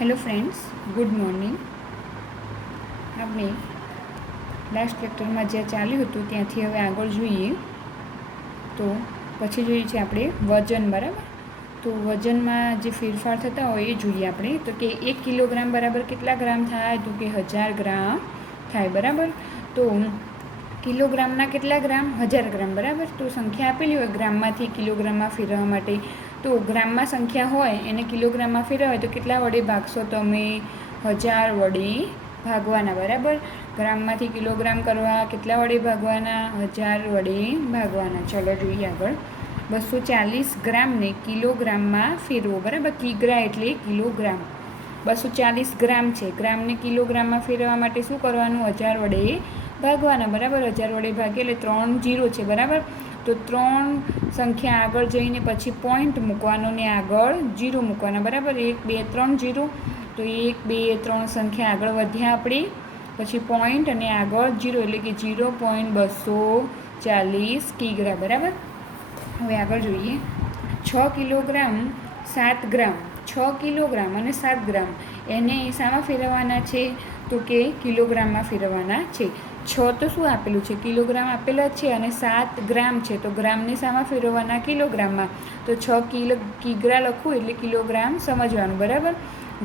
Hello friends, good morning. આપણે last લેક્ચરમાં જ્યાં ચાલ્યું હતું ત્યાંથી હવે આગળ જોઈએ તો પછી જોઈએ છે આપણે વજન. બરાબર, તો વજનમાં જે ફેરફાર થતા હોય એ જોઈએ આપણે. તો કે 1 કિલોગ્રામ બરાબર કેટલા ગ્રામ થાય? તો કે 1000 ગ્રામ થાય. બરાબર, તો કિલોગ્રામના કેટલા ગ્રામ? 1000 ગ્રામ. બરાબર, તો સંખ્યા આપેલી હોય ગ્રામમાંથી કિલોગ્રામમાં ફેરવવા માટે, તો ગ્રામમાં સંખ્યા હોય એને કિલોગ્રામમાં ફેરવાય તો કેટલા વડે ભાગશો તમે? 1000 વડે ભાગવાના. બરાબર, ગ્રામમાંથી કિલોગ્રામ કરવા કેટલા વડે ભાગવાના? 1000 વડે ભાગવાના. ચલો જોઈએ આગળ. 240 ગ્રામને કિલોગ્રામમાં ફેરવો. બરાબર, કિગ્રા એટલે કિલોગ્રામ. 240 ગ્રામ છે, ગ્રામને કિલોગ્રામમાં ફેરવવા માટે શું કરવાનું? 1000 વડે ભાગવાના. બરાબર, 1000 વડે ભાગે એટલે 3 0 છે. બરાબર, તો 3 સંખ્યા આગળ જઈને પછી પોઈન્ટ મૂકવાનો ને આગળ 0 મૂકવાના. બરાબર, 1 2 3 0. તો 1 2 3 સંખ્યા આગળ વધ્યા આપણે, પછી પોઈન્ટ અને આગળ 0 એટલે કે 0.240 કિગ્રા. બરાબર, હવે આગળ જોઈએ. 6 કિલોગ્રામ 7 ગ્રામ. 6 કિલોગ્રામ અને 7 ગ્રામ એને શામાં ફેરવવાના છે? તો કે કિલોગ્રામમાં ફેરવવાના છે. 6 તો શું આપેલું છે? કિલોગ્રામ આપેલા છે, અને 7 ગ્રામ છે તો ગ્રામને શામાં ફેરવવાના? કિલોગ્રામમાં. તો 6 કિગ્રા લખવું એટલે કિલોગ્રામ સમજવાનું. બરાબર,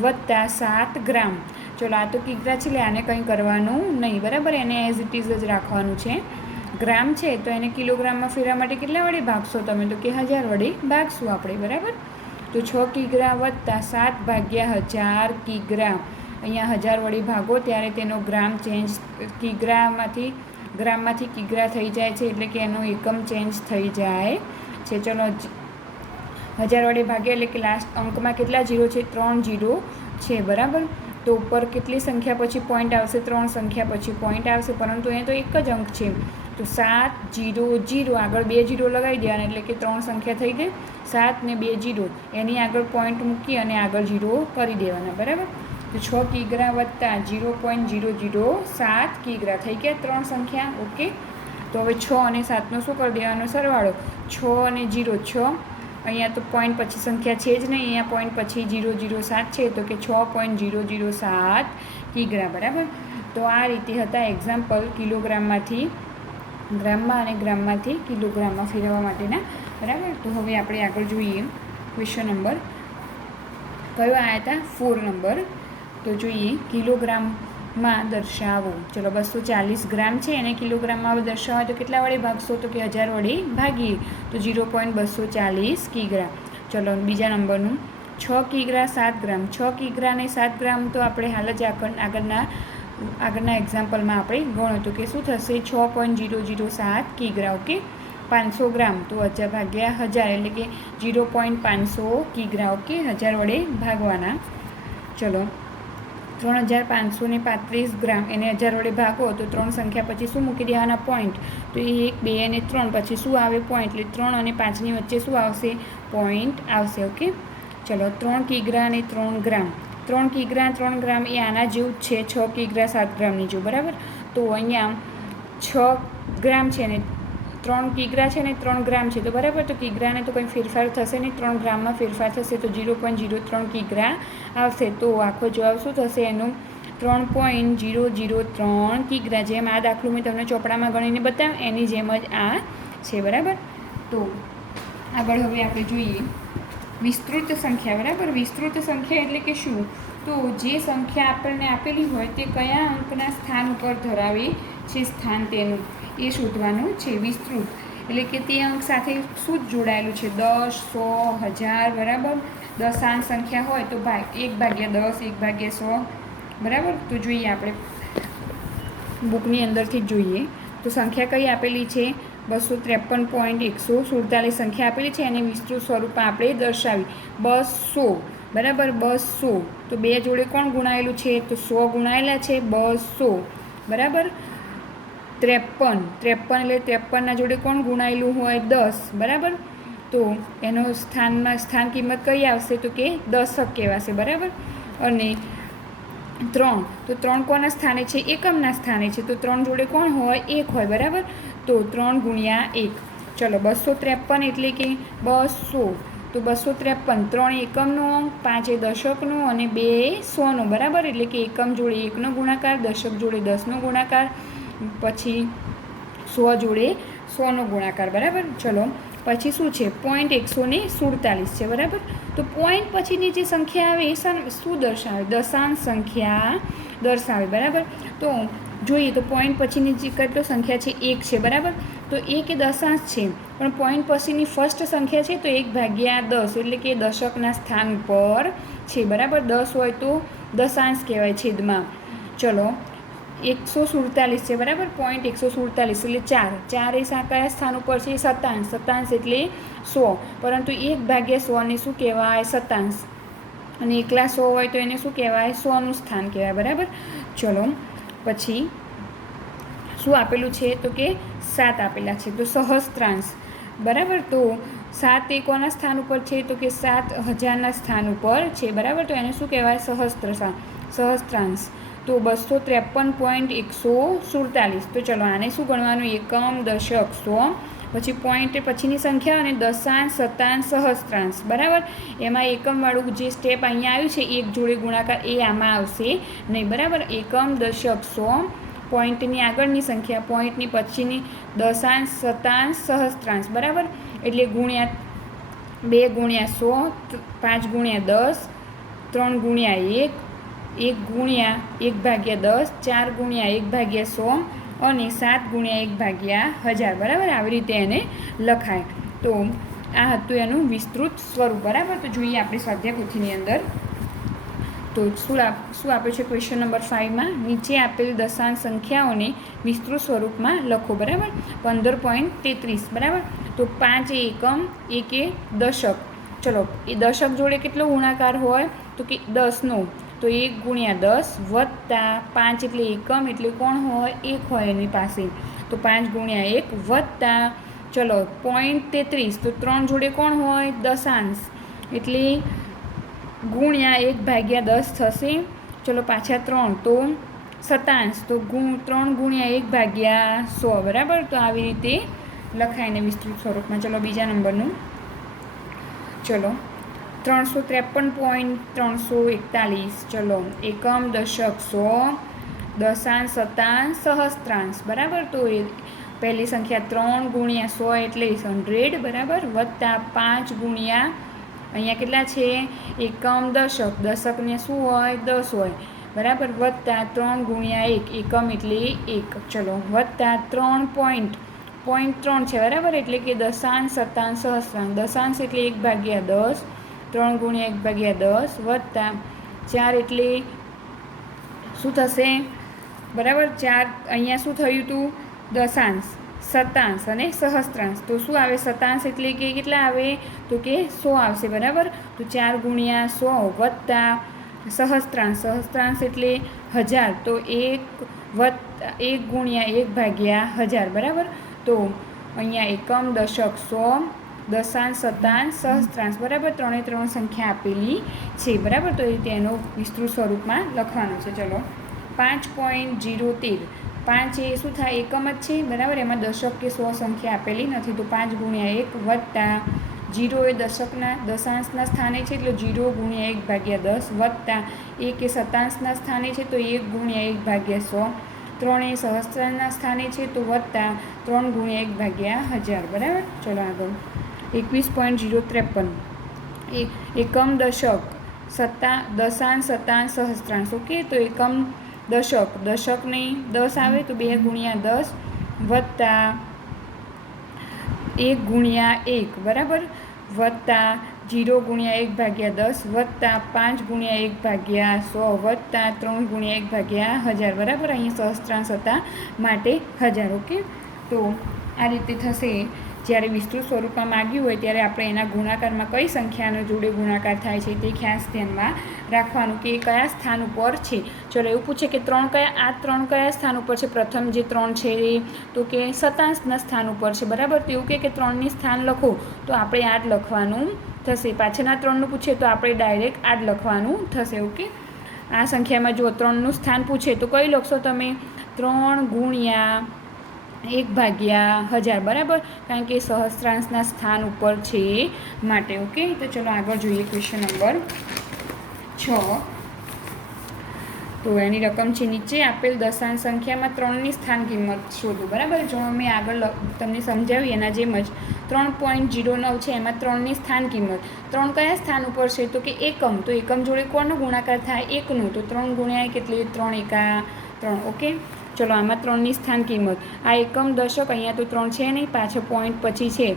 વત્તા 7 ગ્રામ. ચલો, આ તો કિગ્રા છે એટલે આને કંઈ કરવાનું નહીં. બરાબર, એને એઝ ઇટ ઇઝ જ રાખવાનું છે. ગ્રામ છે તો એને કિલોગ્રામમાં ફેરવા માટે કેટલા વડે ભાગશો તમે? તો કે 1000 વડે ભાગશું આપણે. બરાબર, તો 6 કિગ્રા વત્તા 7 ભાગ્યા 1000 કિગ્રા. અહીંયા 1000 વડે ભાગો ત્યારે તેનો ગ્રામ ચેન્જ, ગ્રામમાંથી કિગ્રા થઈ જાય છે, એટલે કે એનો એકમ ચેન્જ થઈ જાય છે. ચલો, 1000 વડે ભાગ્યા એટલે કે લાસ્ટ અંકમાં કેટલા 0 છે? 3 0 છે. બરાબર, તો ઉપર કેટલી સંખ્યા પછી પોઈન્ટ આવશે? 3 સંખ્યા પછી પોઈન્ટ આવશે, પરંતુ એ તો એક જ અંક છે. તો 7 0 0 આગળ 2 0 લગાવી દેવાના એટલે કે 3 સંખ્યા થઈ ગઈ. 7 ને 2 0, એની આગળ પોઈન્ટ મૂકી અને આગળ 0 કરી દેવાના. બરાબર, તો 6 કિગ્રા વત્તા 0.007 કિગ્રા થઈ ગયા 3 સંખ્યા. ઓકે, તો હવે 6 અને 7નો શું કરી દેવાનો? સરવાળો. 6 અને 0 6. અહીંયા તો પોઈન્ટ પછી સંખ્યા છે જ નહીં, અહીંયા પોઈન્ટ પછી 007 છે, તો કે 6.007 કિગ્રા. બરાબર, તો આ રીતે હતા એક્ઝામ્પલ કિલોગ્રામમાંથી ગ્રામમાં અને ગ્રામમાંથી કિલોગ્રામમાં ફેરવવા માટેના. બરાબર, તો હવે આપણે આગળ જોઈએ. ક્વેશ્ચન નંબર કયો આવ્યા હતા? 4 નંબર. તો જોઈએ, કિલોગ્રામમાં દર્શાવો. ચલો, 240 ગ્રામ છે એને કિલોગ્રામમાં દર્શાવવા તો કેટલા વડે ભાગશો? તો કે 1000 વડે ભાગીએ તો 0.240 કિગ્રા. ચલો, બીજા નંબરનું 6 કિગ્રા 7 ગ્રામ. 6 કિગ્રા અને 7 ગ્રામ તો આપણે હાલ જ આગળના એક્ઝામ્પલમાં આપણે ગણ્યું હતું કે શું થશે? 6.007 કિગ્રા. ઓકે, 500 ગ્રામ તો 1000 ભાગ્યા 1000 એટલે કે 0.500 કિગ્રા. ઓકે, 1000 વડે ભાગવાના. ચલો, 3535 ગ્રામ એને 1000 વડે ભાગો તો 3 સંખ્યા પછી શું મૂકી દેવાના? પોઈન્ટ. તો 1 2 અને 3 પછી શું આવે? પોઈન્ટ. એટલે 3 અને 5ની વચ્ચે શું આવશે? પોઈન્ટ આવશે. ઓકે, ચલો, 3 કિગ્રા અને 3 ગ્રામ. 3 કિગ્રા 3 ગ્રામ એ આના જેવું જ છે, 6 કિગ્રા 7 ગ્રામની જેવું. બરાબર, તો અહીંયા 6 ગ્રામ છે ને 3 કિગ્રા છે ને 3 ગ્રામ છે, તો બરાબર, તો કિગ્રાને તો કંઈ ફેરફાર થશે નહીં, 3 ગ્રામમાં ફેરફાર થશે તો 0.03 કિગ્રા આવશે. તો આખો જવાબ શું થશે એનો? 3.003 કિગ્રા. જેમ આ દાખલો મેં તમને ચોપડામાં ગણીને બતાવ્યો એની જેમ જ આ છે. બરાબર, તો આગળ હવે આપણે જોઈએ વિસ્તૃત સંખ્યા. બરાબર, વિસ્તૃત સંખ્યા એટલે કે શું? તો જે સંખ્યા આપણને આપેલી હોય તે કયા અંકના સ્થાન ઉપર ધરાવે છે સ્થાન તેનું, એ શોધવાનું છે. વિસ્તૃત એટલે કે તે અંક સાથે શું જ જોડાયેલું છે? 10 100 1000. બરાબર, 10 સંખ્યા હોય તો 1/10 1/100. બરાબર, તો જોઈએ આપણે બુકની અંદરથી જ જોઈએ. તો સંખ્યા કઈ આપેલી છે? 253.147 સંખ્યા આપેલી છે, એને વિસ્તૃત સ્વરૂપમાં આપણે દર્શાવી 200. બરાબર, 200 તો 2 જોડે કોણ ગુણાયેલું છે? તો 100 ગુણાયેલા છે. 200. બરાબર, 53 એટલે 53ના જોડે કોણ ગુણાયેલું હોય? 10. બરાબર, તો એનો સ્થાન કિંમત કઈ આવશે? તો કે દશક કહેવાશે. બરાબર, અને 3 તો 3 કોના સ્થાને છે? એકમના સ્થાને છે, તો 3 જોડે કોણ હોય? 1 હોય. બરાબર, તો 3 ગુણ્યા 1. ચલો, 253 એટલે કે 200 તો 253 3 એકમનો અંક, 5 એ દશકનો અને 2 એ 100નો, બરાબર. એટલે કે એકમ જોડે 1નો ગુણાકાર, દશક જોડે 10નો ગુણાકાર, પછી 100 જોડે 100નો ગુણાકાર, બરાબર. ચલો પછી શું છે? 147 છે, બરાબર. તો પોઈન્ટ પછીની જે સંખ્યા આવે એ શું દર્શાવે? દશાંશ સંખ્યા દર્શાવે, બરાબર. તો જોઈએ તો પોઈન્ટ પછીની જે કેટલો સંખ્યા છે? 1 છે, બરાબર. તો 1 એ દશાંશ છે, પણ પોઈન્ટ પછીની ફર્સ્ટ સંખ્યા છે તો 1/10, એટલે કે દશકના સ્થાન ઉપર છે, બરાબર. 10 હોય તો દશાંશ કહેવાય છેદમાં. ચલો 147 છે, બરાબર. પોઈન્ટ 147 એટલે 4 એ કયા સ્થાન ઉપર છે? શતાંશ એટલે 100, પરંતુ 1/100ને શું કહેવાય? શતાંશ. અને એકલા 100 હોય તો એને શું કહેવાય? 100નું સ્થાન કહેવાય, બરાબર. ચલો પછી શું આપેલું છે? તો કે 7 આપેલા છે, તો સહસ્ત્રાંશ, બરાબર. તો 7 એ કોના સ્થાન ઉપર છે? તો કે 7000ના સ્થાન ઉપર છે, બરાબર. તો એને શું કહેવાય? સહસ્ત્રાંશ. તો 253.147. તો ચલો આને શું ગણવાનું? એકમ, દશક, 100, પછી પોઈન્ટ પછીની સંખ્યા અને દશાંશ, શતાંશ, સહસ્ત્રાંશ, બરાબર. એમાં એકમવાળું જે સ્ટેપ અહીંયા આવ્યું છે 1 જોડે ગુણાકાર, એ આમાં આવશે નહીં, બરાબર. એકમ, દશક, 100, પોઈન્ટની આગળની સંખ્યા, પોઈન્ટની પછીની દશાંશ, શતાંશ, સહસ્ત્રાંશ, બરાબર. એટલે ગુણ્યા 2 ગુણ્યા 100, 5 ગુણ્યા 10, 3 ગુણ્યા 1, 1 ગુણ્યા 1/10, 4 ગુણ્યા 1/100 અને 7 ગુણ્યા 1/1000, બરાબર. આવી રીતે એને લખાય. તો આ હતું એનું વિસ્તૃત સ્વરૂપ, બરાબર. તો જોઈએ આપણે સ્વાધ્યાય પોથીની અંદર તો શું આપ્યું છે ક્વેશ્ચન નંબર 5માં? નીચે આપેલ દશાંશ સંખ્યાઓને વિસ્તૃત સ્વરૂપમાં લખો, બરાબર. 15.33, બરાબર. તો 5 એ એકમ, 1 એ દશક. ચલો એ દશક જોડે કેટલો ગુણાકાર હોય? તો કે 10નો. તો 1 ગુણ્યા 10 વત્તા 5 એટલે એકમ, એટલે કોણ હોય? 1 હોય એની પાસે. તો 5 ગુણ્યા 1 વત્તા ચલો 0.33, તો 3 જોડે કોણ હોય? દશાંશ, એટલે ગુણ્યા 1/10 થશે. ચલો પાછા 3, તો શતાંશ, તો 3 ગુણ્યા 1/100, બરાબર. તો આવી રીતે લખાઈને વિસ્તૃત સ્વરૂપમાં. ચલો બીજા નંબરનું. ચલો 353.341. ચલો એકમ, દશક, 100, દશાંશ, શતાંશ, સહસ્ત્રાંશ, બરાબર. તો એ પહેલી સંખ્યા 3 ગુણ્યા 100 એટલે 100, બરાબર. વત્તા 5 ગુણ્યા અહીંયા કેટલા છે? એકમ, દશક, દશકને શું હોય? 10 હોય, બરાબર. વત્તા 3 ગુણ્યા 1, એકમ એટલે 1. ચલો વત્તા 3 પોઈન્ટ 3 છે, બરાબર. એટલે કે દશાંશ, શતાંશ, સહસ્ત્રાંશ. દશાંશ એટલે 1/10, 3 ગુણ્યા 1/10 વત્તા 4 એટલે શું થશે? બરાબર. 4 અહીંયા શું થયું હતું? દશાંશ, શતાંશ અને સહસ્ત્રાંશ. તો શું આવે? શતાંશ એટલે કે કેટલા આવે? તો કે 100 આવશે, બરાબર. તો 4 ગુણ્યા 100 વત્તા સહસ્ત્રાંશ એટલે 1000, તો 1 ગુણ્યા 1/1000, બરાબર. તો અહીંયા એકમ, દશક, 100, દશાંશ, શતાંશ, સહસ્ત્રાંશ, બરાબર. 3 સંખ્યા આપેલી છે, બરાબર. તો એ તેનો વિસ્તૃત સ્વરૂપમાં લખવાનું છે. ચલો 5.013. 5 એ શું થાય? એકમ જ છે, બરાબર. એમાં દશક કે 100 સંખ્યા આપેલી નથી. તો 5 ગુણ્યા 1 વત્તા 0 એ દશાંશના સ્થાને છે, એટલે 0 ગુણ્યા 1/10 વત્તા 1 એ શતાંશના સ્થાને છે, તો 1 ગુણ્યા 1/100. 3 એ સહસ્ત્રાંશના સ્થાને છે, તો વત્તા 3 ગુણ્યા 1/1000, બરાબર. ચલો આગળ 21.053. એકમ, દશક, દશાંશ, શતાંશ, સહસ્ત્રાંશ. ઓકે. તો એકમ, દશકને 10 આવે, તો 2 ગુણ્યા 10 વત્તા 1 ગુણ્યા 1, બરાબર. વત્તા 0 ગુણ્યા 1/10 વત્તા 5 ગુણ્યા 1/100 વત્તા 3 ગુણ્યા 1/1000, બરાબર. અહીંયા સહસ્ત્રાંશ હતા માટે 1000. ઓકે. તો આ રીતે થશે. જ્યારે વિસ્તૃત સ્વરૂપમાં માગ્યું હોય ત્યારે આપણે એના ગુણાકારમાં કઈ સંખ્યાનો જોડે ગુણાકાર થાય છે તે ખાસ ધ્યાનમાં રાખવાનું કે એ કયા સ્થાન ઉપર છે. ચલો એવું પૂછે કે 3 કયા સ્થાન ઉપર છે? પ્રથમ જે 3 છે એ તો કે શતાંશના સ્થાન ઉપર છે, બરાબર. તો એવું કે 3ની સ્થાન લખો, તો આપણે આ જ લખવાનું થશે. પાછળના 3નું પૂછે તો આપણે ડાયરેક્ટ આ જ લખવાનું થશે. ઓકે. આ સંખ્યામાં જો 3નું સ્થાન પૂછે તો કઈ લખશો તમે? 3 ગુણ્યા 1/1000 બરાબર, કારણ કે સહસ્ત્રાંશના સ્થાન ઉપર છે માટે. ઓકે, તો ચલો આગળ જોઈએ ક્વેશ્ચન નંબર 6. તો એની રકમ છે નીચે આપેલ દશાંશ સંખ્યામાં 3ની સ્થાન કિંમત શોધો. બરાબર, જો મેં આગળ તમને સમજાવી એના જેમ જ 3.09 છે, એમાં 3ની સ્થાન કિંમત. 3 કયા સ્થાન ઉપર છે? તો કે એકમ. તો એકમ જોડે કોનો ગુણાકાર થાય? 1નું. તો 3 ગુણ્યા 1 એટલે 3 એકા 3. ઓકે, ચલો આમાં 3ની સ્થાન કિંમત. આ એકમ દશક, અહીંયા તો 3 છે નહીં, પાછળ પોઈન્ટ પછી છે,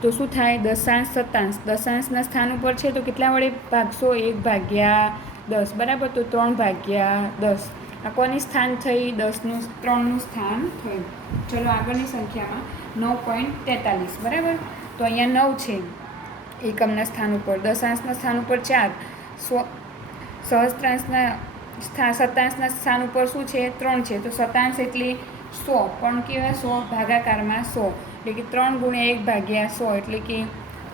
તો શું થાય? દશાંશ શતાંશ. દશાંશના સ્થાન ઉપર છે તો કેટલા વડે ભાગશો? 1/10. બરાબર, તો 3/10. આ કોની સ્થાન થઈ? 3નું સ્થાન થયું. ચલો આગળની સંખ્યામાં 9.43. બરાબર, તો અહીંયા 9 છે એકમના સ્થાન ઉપર, દશાંશના સ્થાન ઉપર 4, સહસ્ત્રાંશના શતાંશના સ્થાન ઉપર શું છે? 3 છે. તો શતાંશ એટલે 100, પણ કેવા 100? ભાગાકારમાં 100, એટલે કે 3 ગુણ્યા 1/100, એટલે કે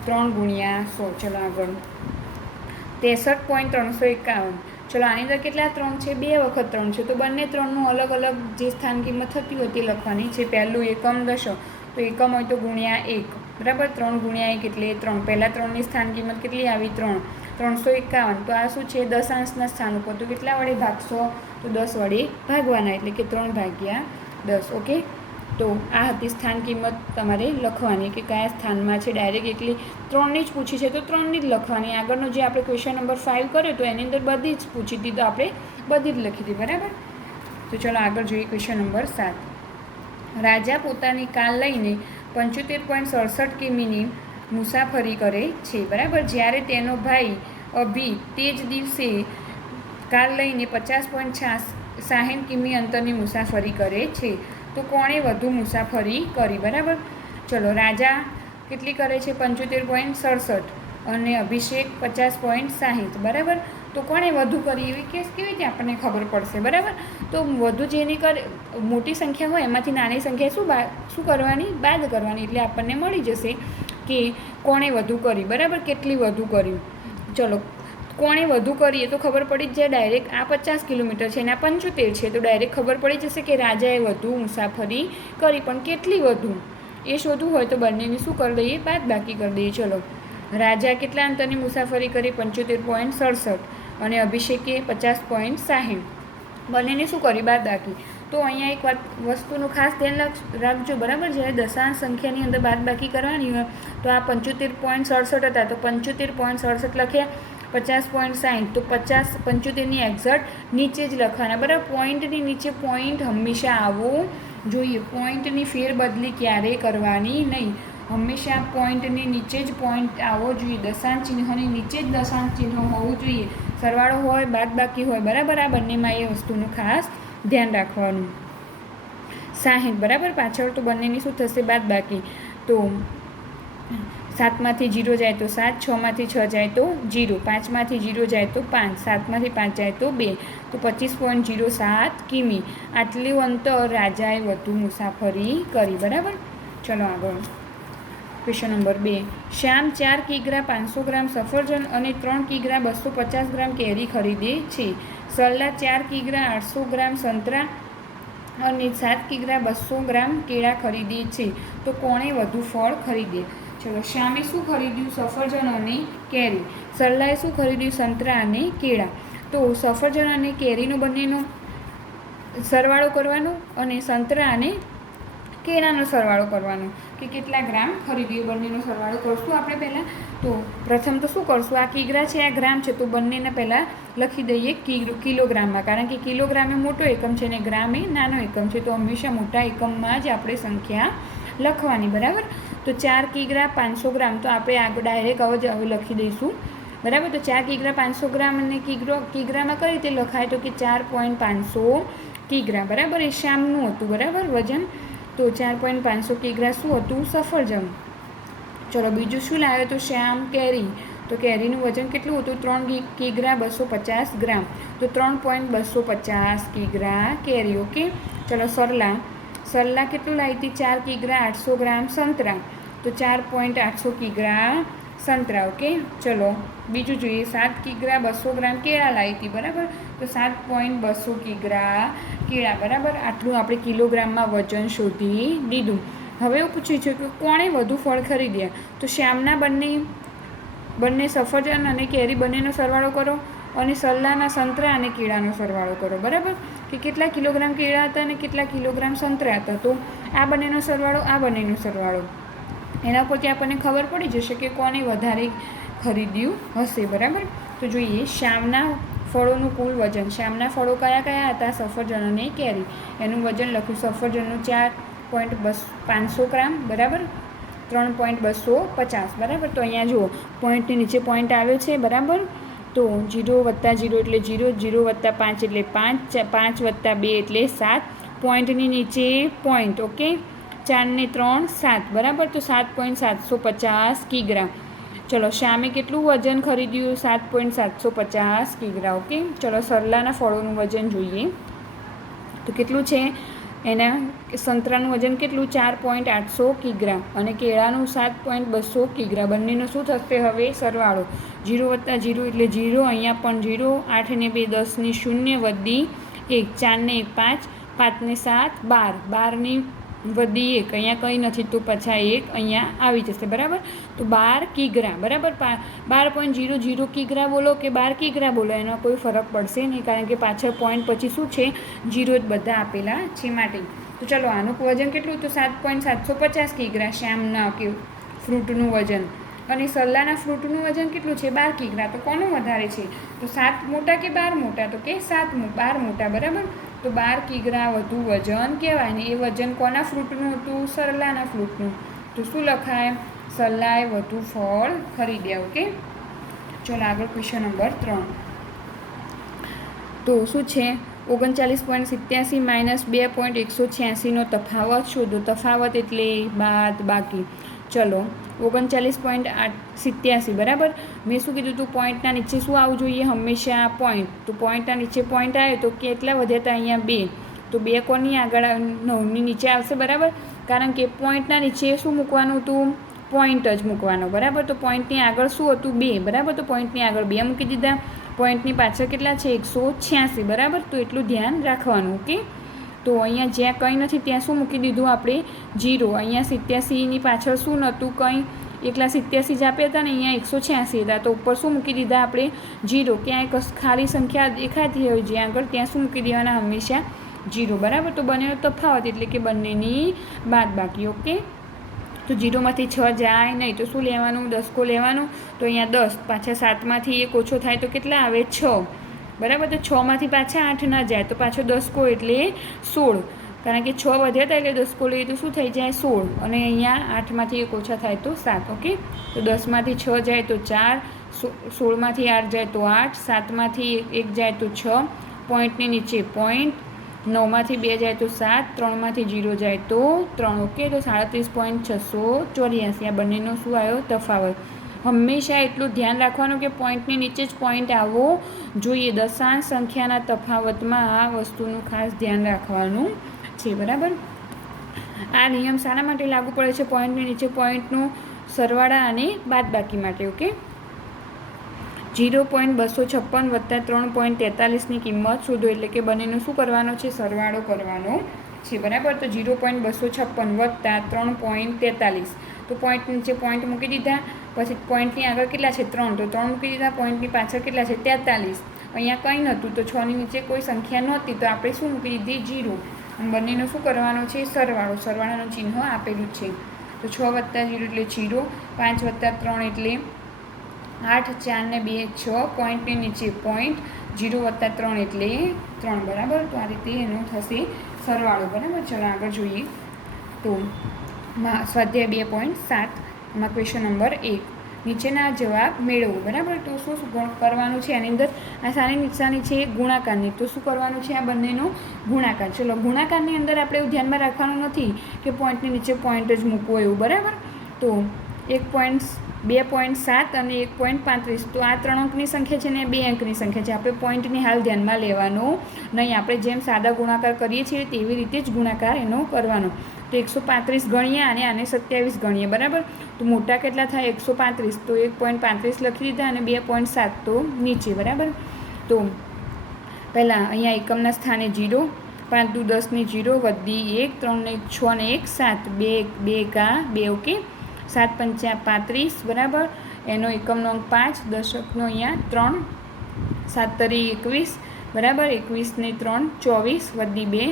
3 ગુણ્યા 100. ચલો આગળ 63.351. ચલો આની અંદર કેટલા 3 છે? 2 વખત 3 છે, તો બંને 3નું અલગ અલગ જે સ્થાન કિંમત થતી હોય તે લખવાની છે. પહેલું એકમ દશક, તો એકમ હોય તો ગુણ્યા 1. બરાબર, 3 ગુણ્યા 1 એટલે 3. પહેલાં 3ની સ્થાન કિંમત કેટલી આવી? 3. 351. તો આ શું છે? દશાંશના સ્થાન ઉપર, તો કેટલા વડે ભાગશો? તો 10 વડે ભાગવાના, એટલે કે 3/10. ઓકે, તો આ હતી સ્થાન કિંમત તમારે લખવાની કે કયા સ્થાનમાં છે. ડાયરેક્ટ એકલી 3ની જ પૂછી છે તો 3ની જ લખવાની. આગળનો જે આપણે ક્વેશ્ચન નંબર 5 કર્યો તો એની અંદર બધી જ પૂછી હતી, તો આપણે બધી જ લખી હતી. બરાબર, તો ચલો આગળ જોઈએ ક્વેશ્ચન નંબર 7. રાજા પોતાની કાર લઈને 75.67 કિમીની મુસાફરી કરે છે. બરાબર, જ્યારે તેનો ભાઈ અભી તે જ દિવસે કાર લઈને 50.60 કિમી અંતરની મુસાફરી કરે છે. તો કોણે વધુ મુસાફરી કરી? બરાબર, ચલો રાજા કેટલી કરે છે? 75.67, અને અભિષેક 50.60. બરાબર, તો કોણે વધુ કરી? એવી કેવી રીતે આપણને ખબર પડશે? બરાબર, તો વધુ જેની કરે, મોટી સંખ્યા હોય એમાંથી નાની સંખ્યા શું કરવાની? બાદ કરવાની, એટલે આપણને મળી જશે કે કોણે વધુ કરી. બરાબર, કેટલી વધુ કરી. ચલો કોણે વધુ કરીએ તો ખબર પડી જ જાય ડાયરેક્ટ. આ 50 કિલોમીટર છે અને આ 75 છે, તો ડાયરેક્ટ ખબર પડી જશે કે રાજાએ વધુ મુસાફરી કરી. પણ કેટલી વધુ એ શોધવું હોય તો બંનેની શું કરી દઈએ? બાદ બાકી કરી દઈએ. ચલો, રાજા કેટલા અંતરની મુસાફરી કરી? 75.67, અને અભિષેકે 50.60. બંનેને શું કરી? બાદ બાકી. તો અહીંયા એક વસ્તુનું ખાસ ધ્યાન રાખજો. બરાબર, જ્યારે દશાંશ સંખ્યાની અંદર બાદ બાકી કરવાની હોય તો આ 75.67 હતા, તો 75.67 લખ્યા, 50.60, તો 75ની એક્ઝેક્ટ નીચે જ લખવાના. બરાબર, પોઈન્ટની નીચે પોઈન્ટ હંમેશા આવવો જોઈએ. પોઈન્ટની ફેરબદલી ક્યારેય કરવાની નહીં. હંમેશા પોઈન્ટની નીચે જ પોઈન્ટ આવવો જોઈએ. દશાંશ ચિહ્નની નીચે જ દશાંશ ચિહ્ન હોવું જોઈએ. સરવાળો હોય, બાદ બાકી હોય. બરાબર, આ બંનેમાં એ વસ્તુનું ખાસ ધ્યાન રાખવાનું. 60. બરાબર, પાછળ તો બંનેની શું થશે? બાદ બાકી. તો 7માંથી 0 જાય તો 7, 6માંથી 6 જાય તો 0, 5માંથી 0 જાય તો 5, 7માંથી 5 જાય તો 2, તો 25.07 કિમી. આટલું અંતર રાજાએ વધુ મુસાફરી કરી. બરાબર, ચલો આગળ ક્વેશ્ચન નંબર 2. શ્યામ 4 કિગ્રા 500 ગ્રામ સફરજન અને 3 કિગ્રા 250 ગ્રામ કેરી ખરીદે છે. સરલા 4 કિગ્રા 800 ગ્રામ સંતરા અને 7 કિગ્રા 200 ગ્રામ કેળા ખરીદે છે. તો કોણે વધુ ફળ ખરીદે? ચલો, શ્યામે શું ખરીદ્યું? સફરજન અને કેરી. સરલાએ શું ખરીદ્યું? સંતરા અને કેળા. તો સફરજન અને કેરીનો બંનેનો સરવાળો કરવાનો, અને સંતરા અને કેળાનો સરવાળો કરવાનો કે કેટલા ગ્રામ ખરીદ્યું, બંનેનો સરવાળો કરશું આપણે પહેલાં. તો પ્રથમ તો શું કરશું? આ કિગ્રા છે, આ ગ્રામ છે, તો બંનેને પહેલાં લખી દઈએ કિલોગ્રામમાં, કારણ કે કિલોગ્રામ એ મોટો એકમ છે અને ગ્રામ એ નાનો એકમ છે. તો હંમેશા મોટા એકમમાં જ આપણે સંખ્યા લખવાની. બરાબર, તો 4 કિગ્રા 500 ગ્રામ, તો આપણે આગળ ડાયરેક્ટ હવે લખી દઈશું. બરાબર, તો 4 કિગ્રા 500 ગ્રામ અને કિગ્રામાં કઈ રીતે લખાય? તો કે 4.500 કિગ્રા. બરાબર, એ શ્યામનું હતું. બરાબર, વજન. તો 4.500 કિગ્રા શું હતું? સફરજન. ચલો, બીજું શું લાવ્યો? તો શ્યામ કેરી. તો કેરીનું વજન કેટલું હતું? 3 કિગ્રા 250 ગ્રામ. તો 3.250 કિગ્રા કેરી. ઓકે, ચલો સરલા કેટલું લાવી હતી? 4 કિગ્રા 800 ગ્રામ સંતરા. તો 4.800 કિગ્રા સંતરા. ઓકે, ચલો બીજું જોઈએ. 7 કિગ્રા 200 ગ્રામ કેળા લાવી હતી, બરાબર. તો 7.200 કિગ્રા કેળા, બરાબર. આટલું આપણે કિલોગ્રામમાં વજન શોધી દીધું. હવે એવું પૂછ્યું છે કે કોણે વધુ ફળ ખરીદ્યા? તો શ્યામના બંને સફરજન અને કેરી બંનેનો સરવાળો કરો, અને સલ્લાના સંતરા અને કેળાનો સરવાળો કરો, બરાબર. કે કેટલા કિલોગ્રામ કેળા હતા અને કેટલા કિલોગ્રામ સંતરા હતા. તો આ બંનેનો સરવાળો, આ બંનેનો સરવાળો, એના પરથી આપણને ખબર પડી જશે કે કોને વધારે ખરીદ્યું હશે, બરાબર. તો જોઈએ, શ્યામના ફળોનું કુલ વજન. શ્યામના ફળો કયા કયા હતા? સફરજન અને કેરી. એનું વજન લખ્યું. સફરજનનું 4.500 ગ્રામ, બરાબર. 3.250, બરાબર. તો અહીંયા જુઓ, પોઈન્ટની નીચે પોઈન્ટ આવ્યો છે, બરાબર. તો 0 + 0 એટલે 0, 0 + 5 એટલે 5, 5 + 2 એટલે 7. પોઈન્ટની નીચે પોઈન્ટ. ઓકે, 4 ને 3 7, બરાબર. તો 7.750 કિગ્રા. ચલો, શ્યામે કેટલું વજન ખરીદ્યું? 7.750 કિગ્રા. ઓકે, ચલો સરલાના ફળોનું વજન જોઈએ. તો કેટલું છે એના? સંતરાનું વજન કેટલું? 4.800 કિગ્રા અને કેળાનું 7.200 કિગ્રા. બંનેનો શું થશે હવે? સરવાળો. 0 + 0 એટલે 0, અહીંયા પણ 0, 8 ને 2 10 ની 0 વધી 1, 4 ને 1 5, 5 ને 7 12, 12 ની વધી 1, અહીંયા કંઈ નથી તો પાછા 1 અહીંયા આવી જશે, બરાબર. તો 12 કિગ્રા, બરાબર. 12.00 કિગ્રા બોલો કે 12 કિગ્રા બોલો, એનો કોઈ ફરક પડશે નહીં, કારણ કે પાછળ પોઈન્ટ પછી શું છે? 0 જ બધા આપેલા છે માટે. તો ચલો, આનું વજન કેટલું? તો 7.750 કિગ્રા શ્યામના કે ફ્રૂટનું વજન. અને સલ્લાના ફ્રૂટનું વજન કેટલું છે? 12 કિગ્રા. તો કોનું વધારે છે? તો 7 મોટા કે 12 મોટા? તો કે 12 મોટા, બરાબર. તો 12 કિગ્રા વધુ વજન કહેવાય. ને એ વજન કોના ફ્રૂટનું હતું? સરલાના ફ્રૂટનું. તો શું લખાય? સલ્લાએ વધુ ફળ ખરીદ્યા. ઓકે, ચલો આગળ ક્વેશ્ચન નંબર 3. તો શું છે? 39.87 - 2.186નો તફાવત શોધો. તફાવત એટલે બાદ બાકી. ચલો, 39.87, બરાબર. મેં શું કીધું હતું? પોઈન્ટના નીચે શું આવવું જોઈએ? હંમેશા પોઈન્ટ. તો પોઈન્ટના નીચે પોઈન્ટ આવે તો કેટલા વધ્યા હતા? અહીંયા 2. તો 2 કોની આગળ? 9ની નીચે આવશે, બરાબર. કારણ કે પોઈન્ટના નીચે શું મૂકવાનું હતું? પોઈન્ટ જ મૂકવાનો, બરાબર. તો પોઈન્ટની આગળ શું હતું? 2, બરાબર. તો પોઈન્ટની આગળ 2 મૂકી દીધા. પોઈન્ટની પાછળ કેટલા છે? 186, બરાબર. તો એટલું ધ્યાન રાખવાનું. ઓકે, તો અહીંયા જ્યાં કંઈ નથી ત્યાં શું મૂકી દીધું આપણે? 0. અહીંયા 87ની પાછળ શું નહોતું? કંઈ. એકલા 87 જ આપ્યા હતા ને, અહીંયા 186 હતા. તો ઉપર શું મૂકી દીધા આપણે? 0. ક્યાંય ખાલી સંખ્યા દેખાતી હોય જ્યાં આગળ, ત્યાં શું મૂકી દેવાના? હંમેશા 0, બરાબર. તો બંનેનો તફાવત એટલે કે બંનેની બાદબાકી. ઓકે, તો 0માંથી 6 જાય નહીં તો શું લેવાનું? 10 લેવાનું. તો અહીંયા 10, પાછા 7માંથી 1 ઓછો થાય તો કેટલા આવે? 6, બરાબર. તો 6માંથી પાછા 8 ના જાય તો પાછો 10 એટલે 16, કારણ કે 6 વધ્યા હતા એટલે 10 લઈએ તો શું થઈ જાય? 16. અને અહીંયા 8માંથી 1 ઓછા થાય તો 7. ઓકે, તો 10માંથી 6 જાય તો 4, 16માંથી 8 જાય તો 8, 7માંથી 1 જાય તો 6, પોઈન્ટની નીચે પોઈન્ટ, 9માંથી 2 જાય તો 7, 3માંથી 0 જાય તો 3. ઓકે, તો 37.684. આ બંનેનો શું આવ્યો? તફાવત. હંમેશા એટલું ધ્યાન રાખવાનું કે પોઈન્ટની નીચે જ પોઈન્ટ આવવો જોઈએ. દશાંશ સંખ્યાના તફાવતમાં આ વસ્તુનું ખાસ ધ્યાન રાખવાનું છે, બરાબર. આ નિયમ શાના માટે લાગુ પડે છે? પોઈન્ટની નીચે પોઈન્ટનું સરવાળા અને બાદબાકી માટે. ઓકે, 0.256 + 3.43ની કિંમત શોધો. એટલે કે બંનેનો શું કરવાનો છે? સરવાળો કરવાનો છે, બરાબર. તો 0.256 + 3.43. તો પોઈન્ટ નીચે પોઈન્ટ મૂકી દીધા. પછી પોઈન્ટની આગળ કેટલા છે? 3. તો 3 મૂકી દીધા. પોઈન્ટની પાછળ કેટલા છે? 43. અહીંયા કંઈ નહોતું તો 6ની નીચે કોઈ સંખ્યા નહોતી તો આપણે શું મૂકી દીધી? 0. અને બંનેનો શું કરવાનો છે? સરવાળો. સરવાળાનું ચિહ્ન આપેલું છે. તો 6 + 0 એટલે 0, 5 + 3 એટલે 8, 4 ને 2 6, પોઈન્ટની નીચે પોઈન્ટ, 0 + 3 એટલે 3, બરાબર. તો આ રીતે એનો થશે સરવાળો, બરાબર. ચલો આગળ જોઈએ. તો સ્વાધ્યાય 2.7 માં ક્વેશ્ચન નંબર 1. નીચેના જવાબ મેળવો, બરાબર. તો શું કરવાનું છે એની અંદર? આ સાની નિશાની છે ગુણાકારની. તો શું કરવાનું છે? આ બંનેનો ગુણાકાર. ચલો, ગુણાકારની અંદર આપણે એવું ધ્યાનમાં રાખવાનું નથી કે પોઈન્ટની નીચે પોઈન્ટ જ મૂકવો એવું, બરાબર. તો 2.7 અને 1.35. તો આ 3 અંકની સંખ્યા છે ને 2 અંકની સંખ્યા છે. આપણે પોઈન્ટની હાલ ધ્યાનમાં લેવાનો નહીં. આપણે જેમ સાદા ગુણાકાર કરીએ છીએ તેવી રીતે જ ગુણાકાર એનો કરવાનો. તો 135 ગણીએ અને આને 27 ગણીએ, બરાબર. તો મોટા કેટલા થાય? 135, તો 1.35 લખી દીધા અને 2.7 તો નીચે, બરાબર. તો પહેલાં અહીંયા એકમના સ્થાને 0, 5 દુ 10 ને 0, વધી 1, 3 ને 1 6 ને 1 7, 2 એકા 2, ઓકે. 7 પંચા 35, બરાબર. એનો એકમનો અંક 5, દશકનો અહીંયા 3, 7 તરી 21, બરાબર. 21 ને 3 24, વધી 2,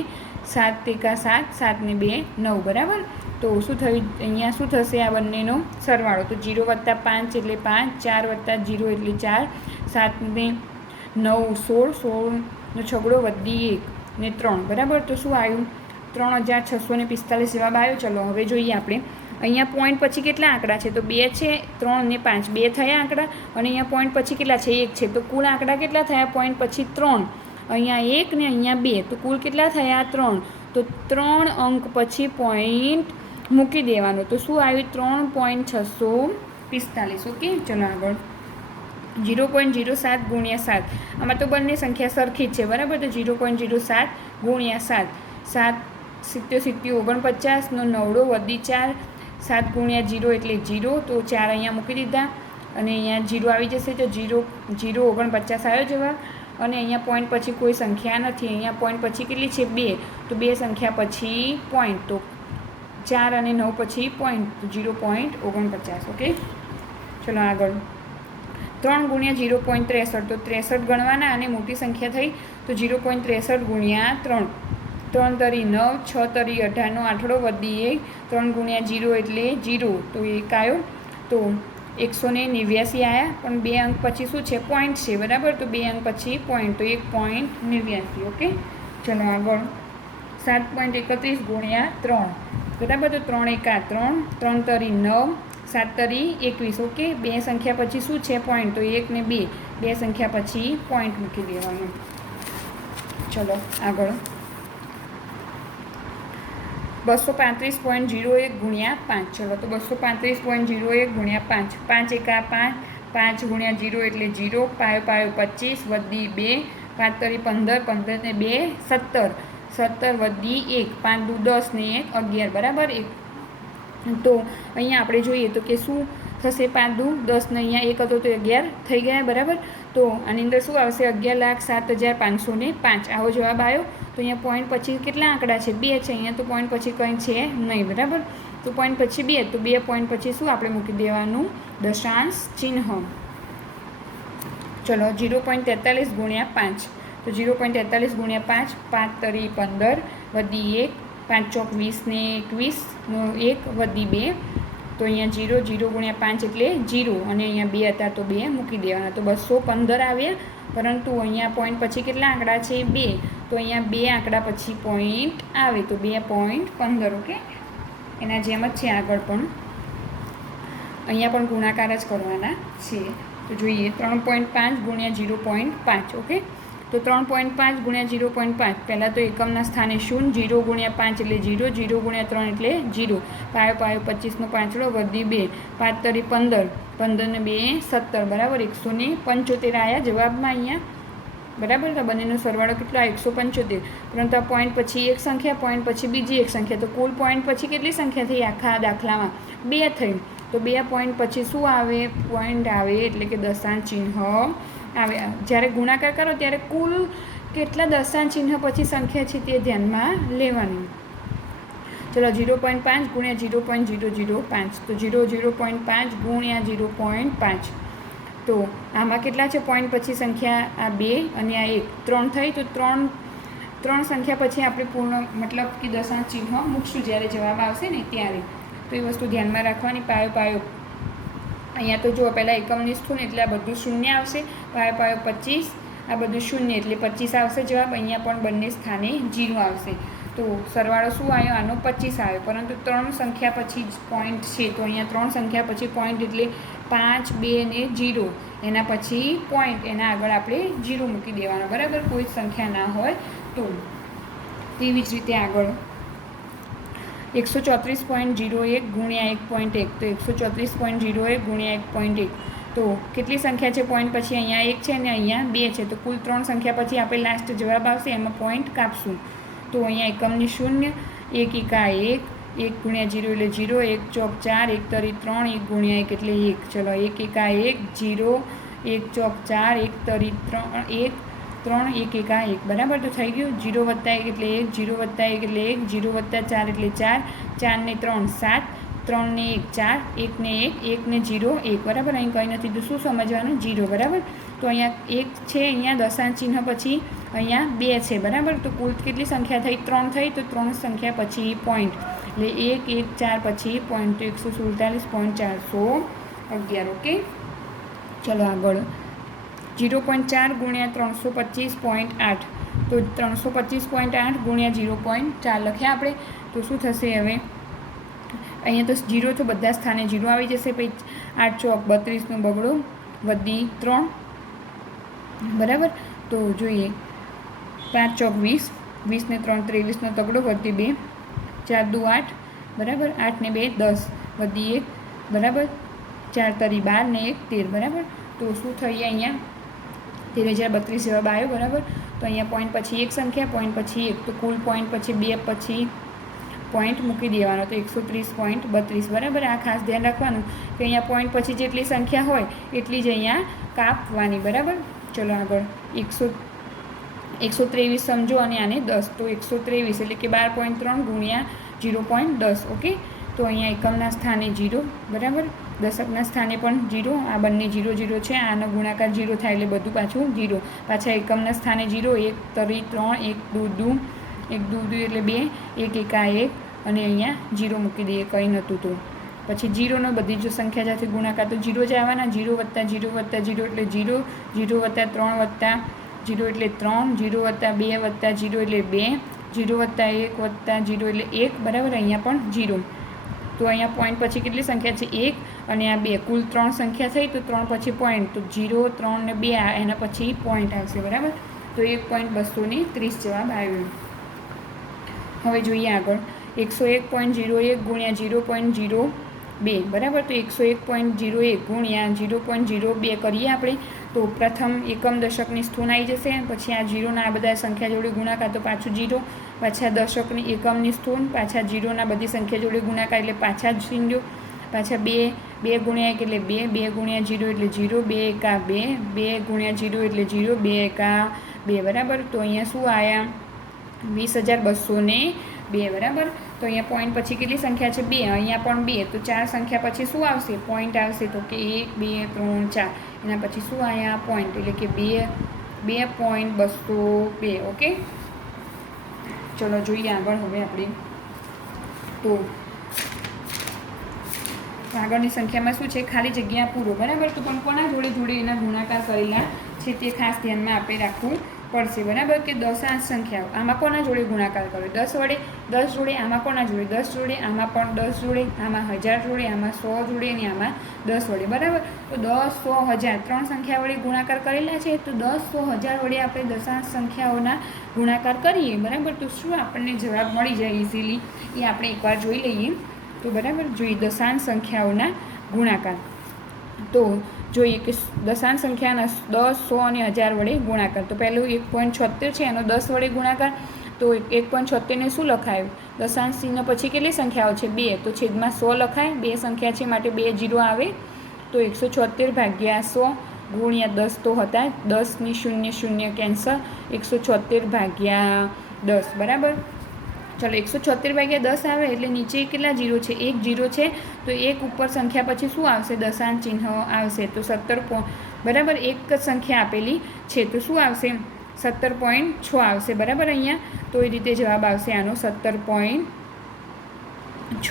7 એકા 7, 7 ને 2 9, બરાબર. તો શું થયું? અહીંયા શું થશે? આ બંનેનો સરવાળો. તો 0 વત્તા 5 એટલે 5, 4 વત્તા 0 એટલે 4, 7 ને 9 16, 16નો છગડો વધી 1 ને 3, બરાબર. તો શું આવ્યું? 3645 જવાબ આવ્યો. ચલો હવે જોઈએ આપણે. અહીંયા પોઈન્ટ પછી કેટલા આંકડા છે? તો 2 છે, 3 ને 5, 2 થયા આંકડા. અને અહીંયા પોઈન્ટ પછી કેટલા છે? 1 છે. તો કુલ આંકડા કેટલા થયા? પોઈન્ટ પછી 3, અહીંયા 1 ને અહીંયા 2, તો કુલ કેટલા થયા? 3. તો 3 અંક પછી પોઈન્ટ મૂકી દેવાનો. તો શું આવ્યું? 3.645, ઓકે. ચલો આગળ. 0.07 ગુણ્યા 7, આમાં તો બંને સંખ્યા સરખી જ છે, બરાબર. તો 0.07 ગુણ્યા 7, 7 70 49નો 9 વધી 4, 7 ગુણ્યા 0 એટલે 0, તો 4 અહીંયા મૂકી દીધા અને અહીંયા 0 આવી જશે. તો 0 49 આવ્યો જવાબ. અને અહીંયા પોઈન્ટ પછી કોઈ સંખ્યા નથી. અહીંયા પોઈન્ટ પછી કેટલી છે? 2, તો 2 સંખ્યા પછી પોઈન્ટ, તો 4 અને 9 પછી પોઈન્ટ, તો 0.49, ઓકે. ચલો આગળ. 3 ગુણ્યા 0.63, તો 63 ગણવાના અને મોટી સંખ્યા થઈ તો 0.63 ગુણ્યા 3, 3 તરી 9, 6 તરી 18નો આઠડો વધી 1, 3 ગુણ્યા 0 એટલે 0, તો 1 આવ્યો. તો 189 આવ્યા, પણ 2 અંક પછી શું છે? પોઈન્ટ છે, બરાબર. તો 2 અંક પછી પોઈન્ટ, તો 1.89, ઓકે. ચલો આગળ. 7.31 ગુણ્યા 3, બરાબર. તો 3 એકા 3, 3 તરી 9, 7 તરી 21, ઓકે. 2 સંખ્યા પછી શું છે? પોઈન્ટ, તો 1 ને 2, 2 સંખ્યા પછી પોઈન્ટ મૂકી દેવાનું. ચલો આગળ. 235.01 ગુણ્યા 5, ચલો. તો 235.01 ગુણ્યા 5, 5 એકા 5, 5 ગુણ્યા 0 એટલે 0, પાયો પાયો 25, વધી 2, 5 તરી 15, 15 ને 2 17, 17 વધી 1, 5 દુ 10 ને 1 11, બરાબર. તો અહીંયા આપણે જોઈએ તો કે શું થશે? 5 દુ 10 ને અહીંયા 1 હતો તો 11 થઈ ગયા, બરાબર. તો આની અંદર શું આવશે? 11,07,505, આવો જવાબ આવ્યો. તો અહીંયા પોઈન્ટ પછી કેટલા આંકડા છે? 2 છે. અહીંયા તો પોઈન્ટ પછી કંઈ છે નહીં, બરાબર. તો પોઈન્ટ પછી 2, તો 2 પોઈન્ટ પછી શું આપણે મૂકી દેવાનું? દશાંશ ચિહ્ન. ચલો 0.43 ગુણ્યા 5, તો 0.43 ગુણ્યા 5, 5 તરી 15, વધી 1, 5 ચોક 20 ને 21નો 1 વધી 2, તો અહીંયા 0, 0 ગુણ્યા 5 એટલે 0, અને અહીંયા 2 હતા તો 2 મૂકી દેવાના. તો 215 આવ્યા, પરંતુ અહીંયા પોઈન્ટ પછી કેટલા આંકડા છે? 2, તો અહીંયા 2 આંકડા પછી પોઈન્ટ આવે, તો 2.15, ઓકે. એના જેમ જ છે આગળ પણ. અહીંયા પણ ગુણાકાર જ કરવાના છે. તો જોઈએ. 3.5 ગુણ્યા 0.5, ઓકે. તો 3.5 ગુણ્યા 0.5, પહેલાં તો એકમના સ્થાને 0, 0 ગુણ્યા 5 એટલે 0, 0 ગુણ્યા 3 એટલે 0, પાયો પાયો 25નો પાંચડો વધી 2, 5 તરી 15, 15 ને 2 17, બરાબર. 175 આવ્યા જવાબમાં અહીંયા, બરાબર. તો બંનેનો સરવાળો કેટલો? 175, પરંતુ આ પોઈન્ટ પછી એક સંખ્યા, પોઈન્ટ પછી બીજી એક સંખ્યા, તો કુલ પોઈન્ટ પછી કેટલી સંખ્યા થઈ આખા દાખલામાં? 2 થઈ. તો 2 પોઈન્ટ પછી શું આવે? પોઈન્ટ આવે, એટલે કે દશાંશ ચિહ્ન આવે. જ્યારે ગુણાકાર કરો ત્યારે કુલ કેટલા દશાંશ ચિહ્ન પછી સંખ્યા છે તે ધ્યાનમાં લેવાનું. ચલો 0.5 ગુણ્યા 0.005, તો 0.5 ગુણ્યા 0.5, તો આમાં કેટલા છે પોઈન્ટ પછી સંખ્યા? આ 2 અને આ 1, 3 થઈ. તો 3 સંખ્યા પછી આપણે પૂર્ણ મતલબ કે દશાંશ ચિહ્ન મૂકશું જ્યારે જવાબ આવશે ને ત્યારે. તો એ વસ્તુ ધ્યાનમાં રાખવાની. પાયો પાયો અહીંયા તો જો પહેલાં એકમની સ્થૂળ એટલે આ બધું શૂન્ય આવશે, પાયો પાયો 25, આ બધું શૂન્ય એટલે 25 આવશે જવાબ. અહીંયા પણ બંને સ્થાને 0 આવશે. તો સરવાળો શું આવ્યો? આનો 25 આવ્યો, પરંતુ 3 સંખ્યા પછી જ પોઈન્ટ છે. તો અહીંયા 3 સંખ્યા પછી પોઈન્ટ એટલે 5, 2 ને 0, એના પછી પોઈન્ટ, એના આગળ આપણે 0 મૂકી દેવાનો, બરાબર. કોઈ સંખ્યા ના હોય તો. તેવી જ રીતે આગળ 134.01 ગુણ્યા 1.1, તો 134.01 ગુણ્યા 1.1, તો કેટલી સંખ્યા છે પોઈન્ટ પછી? અહીંયા 1 છે ને અહીંયા 2 છે. તો કુલ 3 સંખ્યા પછી આપણે લાસ્ટ જવાબ આવશે એમાં પોઈન્ટ કાપશું. તો અહીંયા એકમની 0, 1 એકા 1, 1 ગુણ્યા 0 એટલે 0, 1 ચોક 4, 1 તરી 3, 1 ગુણ્યા 1 એટલે 1. ચલો 1 એકા 1, 0, 1 ચોક 4, 1 તરી 3, 1, 3, 1 એકા 1. બરાબર, તો થઈ ગયું. 0 વત્તા 1 એટલે 1, 0 વત્તા 1 એટલે 1, 0 વત્તા 4 એટલે 4, 4 ને 3 7, 3 ને 1 4, 1 ને 1, 1 ને 0 1. બરાબર, અહીં કંઈ નથી તો શું સમજવાનું? 0. બરાબર, તો અહીંયા 1 છે, અહીંયા દશાંશ ચિહ્ન પછી અહીંયા 2 છે. બરાબર, તો કુલ કેટલી સંખ્યા થઈ? 3 થઈ. તો 3 સંખ્યા પછી પોઈન્ટ એટલે 1 1 4 પછી પોઈન્ટ 147.411. ઓકે, ચલો આગળ. 0.4 ગુણ્યા 325.8, તો 325.8 ગુણ્યા 0.4 લખ્યા આપણે. તો શું થશે હવે? અહીંયા તો 0 તો બધા સ્થાને 0 આવી જશે. પછી 8 ચોક 32નો બગડો વધી 3. બરાબર, તો જોઈએ. 5 ચોક 20, 20 ને 3 23નો તગડો વધી 2, 4 દુ 8. બરાબર, 8 ને 2 10 વધી 1. બરાબર, 4 તરી 12 ને 1 13. બરાબર, તો શું થઈએ? અહીંયા 13,032 જવાબ આવ્યો. બરાબર, તો અહીંયા પોઈન્ટ પછી એક સંખ્યા, પોઈન્ટ પછી એક, તો કુલ પોઈન્ટ પછી 2 પછી પોઈન્ટ મૂકી દેવાનો, તો 130.32. બરાબર, આ ખાસ ધ્યાન રાખવાનું કે અહીંયા પોઈન્ટ પછી જેટલી સંખ્યા હોય એટલી જ અહીંયા કાપવાની. બરાબર, ચલો આગળ. 123 સમજો અને આને 10, તો 123 એટલે કે 12.3 ગુણ્યા 0.10. ઓકે, તો અહીંયા એકમના સ્થાને 0. બરાબર, દશકના સ્થાને પણ 0. આ બંને 0 0 છે. આનો ગુણાકાર 0 થાય એટલે બધું પાછું 0. પાછા એકમના સ્થાને 0, 1 તરી 3, 1 દુ 1 દુ એટલે 2, 1 એકા 1 અને અહીંયા 0 મૂકી દઈએ, કંઈ નહોતું તો. પછી 0નો બધી જ સંખ્યા સાથે ગુણાકાર તો 0 જ આવવાના. 0 વત્તા 0 વત્તા 0 એટલે 0, 0 વત્તા 3 વત્તા 0 એટલે 3, 0 વત્તા 2 વત્તા 0 એટલે 2, 0 વત્તા 1 વત્તા 0 એટલે 1. બરાબર, અહીંયા પણ 0. તો અહીંયા પોઈન્ટ પછી કેટલી સંખ્યા છે? 1 અને આ 2, કુલ 3 સંખ્યા થઈ. તો 3 પછી પોઈન્ટ, તો 0 3 ને 2 એના પછી પોઈન્ટ આવશે. બરાબર, તો 1.230 જવાબ આવ્યો. હવે જોઈએ આગળ. 101.01 ગુણ્યા 0.02. બરાબર, તો 101.01 ગુણ્યા 0.02 કરીએ આપણે. તો પ્રથમ એકમ દશકની સ્થૂન આવી જશે. પછી આ 0ના આ બધા સંખ્યા જોડે ગુણાકાર, તો પાછું 0. પાછા દશકની એકમની સ્થૂન, પાછા 0ના બધી સંખ્યા જોડે ગુણાકાર એટલે પાછા 0. પાછા 2 ગુણ્યા 1 એટલે 2, 2 ગુણ્યા 0 એટલે 0, 2 એકા 2, 2 ગુણ્યા 0 એટલે 0, 2 એકા 2. બરાબર, તો અહીંયા શું આવ્યા? 20,202. બરાબર, તો અહીંયા પોઈન્ટ પછી કેટલી સંખ્યા છે? 2. અહીંયા પણ 2, તો 4 સંખ્યા પછી શું આવશે? પોઈન્ટ આવશે. તો કે 1 2 3 4, એના પછી શું આવ્યા? પોઈન્ટ, એટલે કે 2.202. ઓકે, ચલો જોઈએ આગળ. હવે આપણે તો આગળની સંખ્યામાં શું છે? ખાલી જગ્યા પૂરો. બરાબર, તો પણ કોના જોડે જોડે એના ગુણાકાર કરેલા છે તે ખાસ ધ્યાનમાં આપણે રાખવું પડશે. બરાબર, કે દશાંશ સંખ્યાઓ આમાં કોના જોડે ગુણાકાર કર્યો? 10 વડે. 10 જોડે. આમાં કોના જોડે? 10 જોડે. આમાં પણ 10 જોડે. આમાં 1000 જોડે. આમાં 100 જોડે અને આમાં 10 વડે. બરાબર, તો 10 100 1000 3 સંખ્યા વડે ગુણાકાર કરેલા છે. તો 10 100 1000 વડે આપણે દશાંશ સંખ્યાઓના ગુણાકાર કરીએ. બરાબર, તો શું આપણને જવાબ મળી જાય ઇઝીલી? એ આપણે એકવાર જોઈ લઈએ. તો બરાબર, જોઈએ દશાંશ સંખ્યાઓના ગુણાકાર. તો જોઈએ કે દશાંશ સંખ્યાના 10 100 અને 1000 વડે ગુણાકાર. તો પહેલું 1.76 છે, એનો 10 વડે ગુણાકાર. તો 1.76ને શું લખાયું? દશાંશ ચિહ્ન પછી કેટલી સંખ્યાઓ છે? 2, તો છેદમાં 100 લખાય. 2 સંખ્યા છે માટે 2 0 આવે. તો 176 ભાગ્યા 100 ગુણ્યા 10 તો હતા 10ની 0 0 કેન્સલ. 176 ભાગ્યા 10. બરાબર, ચલો 176 ભાગ્યા 10 આવે એટલે નીચે કેટલા 0 છે? 1 0 છે. તો 1 ઉપર સંખ્યા પછી શું આવશે? દશાંશ ચિહ્ન આવશે. તો 17. બરાબર, એક જ સંખ્યા આપેલી છે તો શું આવશે? 17.6 આવશે. બરાબર, અહીંયા તો એ રીતે જવાબ આવશે આનો 17.6.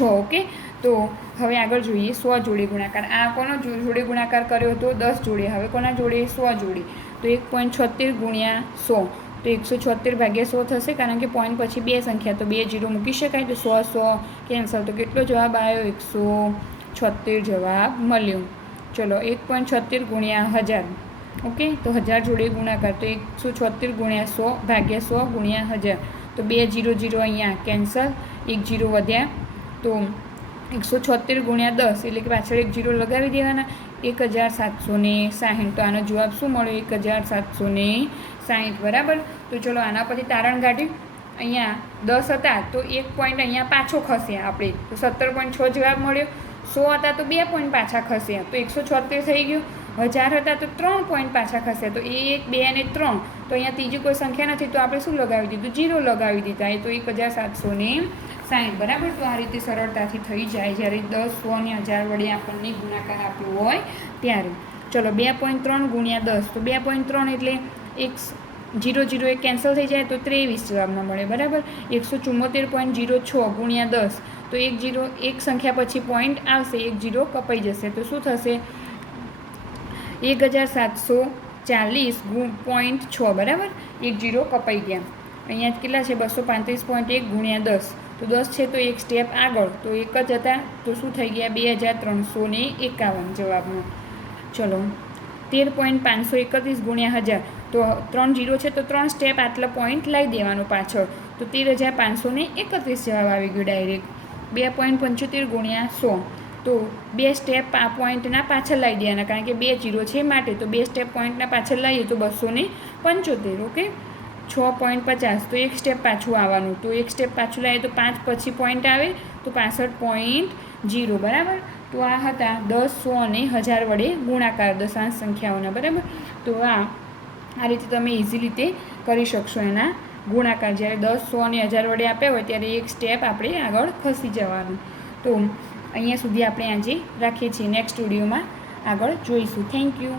ઓકે, તો હવે આગળ જોઈએ 100 જોડે ગુણાકાર. આ કોનો જોડે ગુણાકાર કર્યો હતો? 10 જોડે. હવે કોના જોડે? 100 જોડે. તો 1.76 ગુણ્યા 100, તો 176 ભાગ્યા 100 થશે, કારણ કે પોઈન્ટ પછી 2 સંખ્યા, તો 2 0 મૂકી શકાય. તો 100 કેન્સલ. તો કેટલો જવાબ આવ્યો? 176 જવાબ મળ્યો. ચલો 1.76 ગુણ્યા 1000. ઓકે, તો 1000 જોડે ગુણાકાર, તો 176 ગુણ્યા 100 ભાગ્યા 100 ગુણ્યા 1000. તો 2 0 0 અહીંયા કેન્સલ. 1 0 વધ્યા. તો 176 ગુણ્યા 10 એટલે કે પાછળ 1 0 લગાવી દેવાના. 1760. તો આનો જવાબ શું મળ્યો? 1760. બરાબર, તો ચલો આના પછી તારણ કાઢી. અહીંયા 10 હતા તો 1 પોઈન્ટ અહીંયા પાછો ખસે આપણે, તો 17.6 જવાબ મળ્યો. 100 હતા તો 2 પોઈન્ટ પાછા ખસ્યા, તો 176 થઈ ગયું. 1000 હતા તો 3 પોઈન્ટ પાછા ખસ્યા, તો 1, 2 અને 3. તો અહીંયા ત્રીજી કોઈ સંખ્યા નથી, તો આપણે શું લગાવી દીધું? 0 લગાવી દીધા. એ તો 1760. બરાબર. તો આ રીતે સરળતાથી થઈ જાય જ્યારે 10, 100 અને 1000 વડે આપણને ગુણાકાર આપ્યો હોય ત્યારે. ચલો 2.3 ગુણ્યા 10, તો 2.3 એટલે 0 0 એક કેન્સલ થઈ જાય તો 23 જવાબમાં મળે. બરાબર. 174.06 ગુણ્યા 10, તો 1 સંખ્યા પછી પોઈન્ટ આવશે, 1 0 કપાઈ જશે, તો શું થશે? 1740.6. બરાબર. 1 0 કપાઈ ગયા. અહીંયા કેટલા છે? 235.1 ગુણ્યા 10, તો 10 છે તો એક સ્ટેપ આગળ, તો એક જ હતા તો શું થઈ ગયા? 2351 જવાબમાં. ચલો 13.531 ગુણ્યા 1000, તો 3 0 છે તો 3 સ્ટેપ આટલા પોઈન્ટ લાવી દેવાનો પાછળ, તો 13,531 જવાબ આવી ગયો ડાયરેક્ટ. 2.75 ગુણ્યા 100, તો 2 સ્ટેપ આ પોઈન્ટના પાછળ લાવી દેવાના, કારણ કે 2 0 છે માટે, તો 2 સ્ટેપ પોઈન્ટના પાછળ લાવીએ તો 275. ઓકે. 6.50, તો એક સ્ટેપ પાછું આવવાનું, તો એક સ્ટેપ પાછું લાવીએ તો 5 પછી પોઈન્ટ આવે તો 65.0. બરાબર. તો આ હતા 10, 100 અને 1000 વડે ગુણાકાર દશાંશ સંખ્યાઓના. બરાબર. તો આ રીતે તમે ઇઝી રીતે કરી શકશો એના ગુણાકાર. જ્યારે 10, 100 અને 1000 વડે આપ્યા હોય ત્યારે એક સ્ટેપ આપણે આગળ ખસી જવાનું. તો અહીંયા સુધી આપણે આજે રાખીએ છીએ. નેક્સ્ટ વિડીયોમાં આગળ જોઈશું. Thank you.